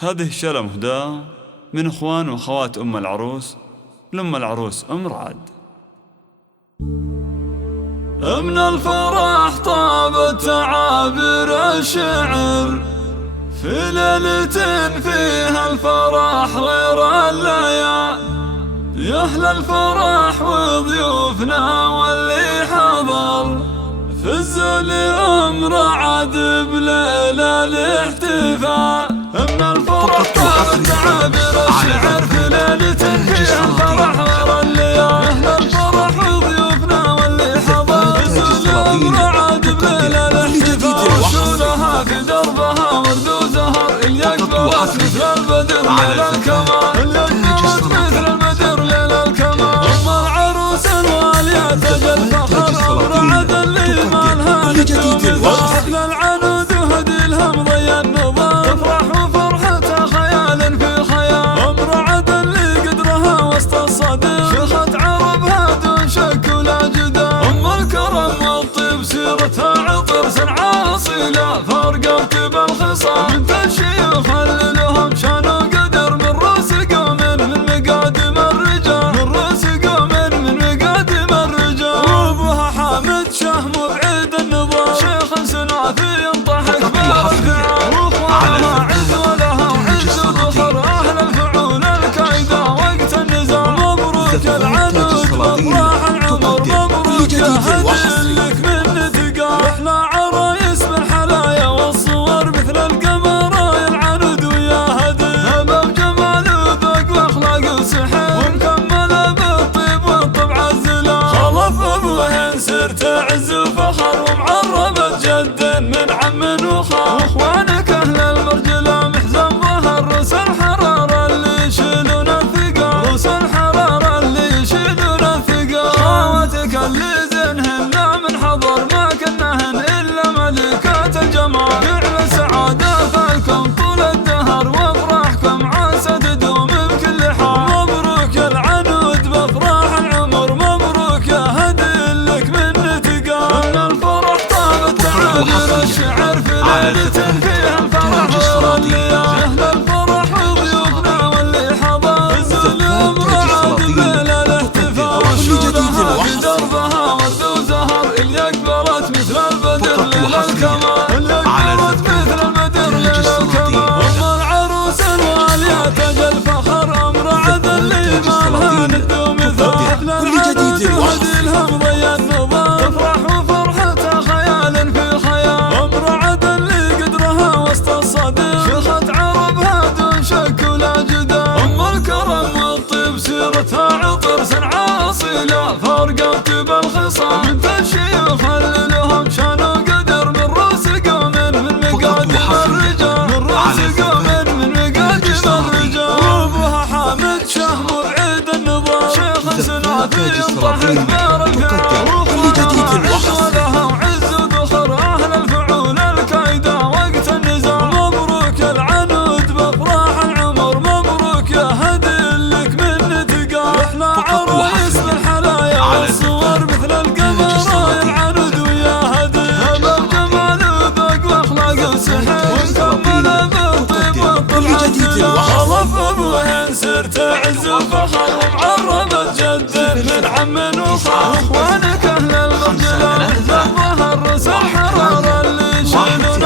هذه الشارة مهداة من إخوان وأخوات أم العروس لأم العروس أم رعد. من الفرح طابت تعابير الشعر في ليلة فيها الفرح غير الليال. يا أهل الفرح وضيوفنا واللي حضر فزوا لأم رعد بليلة الاحتفال. من الفرح طابت تعابير الشعر في ليلة فيها الفرح غير الليال. يا أهل الفرح وضيوفنا واللي حضر فزوا لأم رعد بليلة الاحتفال. وشولها في دربها ورد وزهر اللي أقبلت مثل البدر ليل الكمال. اللي أقبلت مثل البدر ليل الكمال. أم العروس الوالية تجل فخر أم رعد اللي مالها ندوم وحفل العنود وهدي لها مضي النظام. تفرح وفرحتها خيال في خيال. أم رعد اللي قدرها وسط الصدر شيخة عربها دون شك ولا جدال. أم الكرم والطيب سيرتها عطر سرعة أصيلة فرقت بالخصام. من الشيوخ اللي لهم شان وقدر من رؤوس قوم من مقادم الرجال. من رؤوس قوم من مقادم الرجال. وابوها حامد شهم وبعيد النظام شيخ سنافي ينطحك بالفعال. واخوانها عز ولها وعز وذخر اهل الفعول الكايده وقت النزال. مبروك العنود مفرح العمر مبروك يا هدي لك من تقال. احنا عرايس بالحلايا والصور مثل القمر يا العنود ويا هدي. هبه بجمال وذوق واخلاق وسحر ومكمله بالطيب والطبع الزلال. خلف ابوهن سرت عز وفخر ومعربة جد من عم وخال. واخوانك اهل المرجله محزن ظهر روس الحراره اللي يشيلون الثقال. روس الحراره اللي يشيلون الثقال. خواتك اللي زينهن من حضر ما كنهن الا ملكات الجمال. فعل سعاده فالكم طول الدهر وافراحكم عسى تدوم بكل حال. مبروك العنود بافراح العمر مبروك يا هدي لك من تقال. من الفرح طابت تعابير الشعر في ليلة فيها الفرح غير الليال. اهل الفرح وضيوفنا واللي حضر فزوا لأم رعد بليلة الاحتفال. وشولها في دربها ورد وزهر اللي أقبلت مثل البدر ليل الكمال. اللي أقبلت مثل البدر ليل الكمال. أم العروس الوالية تجل فخر أم رعد اللي مالها ندوم مثال. حفل العنود وهدي لها مضي النظام. تفرح وفرحتها خيال في خيال. أم رعد اللي قدرها وسط الصدر شيخة عربها دون شك ولا جدال. أم الكرم والطيب سيرتها عطر سرعة أصيلة فرقت بالخصام. من الشيوخ اللي لهم شان وقدر من رؤوس قوم من مقادم الرجال. من رؤوس قوم من مقادم الرجال. وابوها حامد شهم وبعيد النظام شيخ سنافي ينطحك بالفعال. واخوانها عز ولها وعز وذخر اهل الفعول الكايده وقت النزال. مبروك العنود بافراح العمر مبروك يا هدي لك من تقال. احنا عرايس بالحلايا والصور مثل القمر يا العنود ويا هدي. هبه بجمال وذوق واخلاق وسحر ومكمله بالطيب والطبع الزلال. خلف ابوهن سرت عز وفخر ومعربة جد من عم وخال. واخوانك اهل المرجله محزن ظهر روس الحراره اللي يشيلون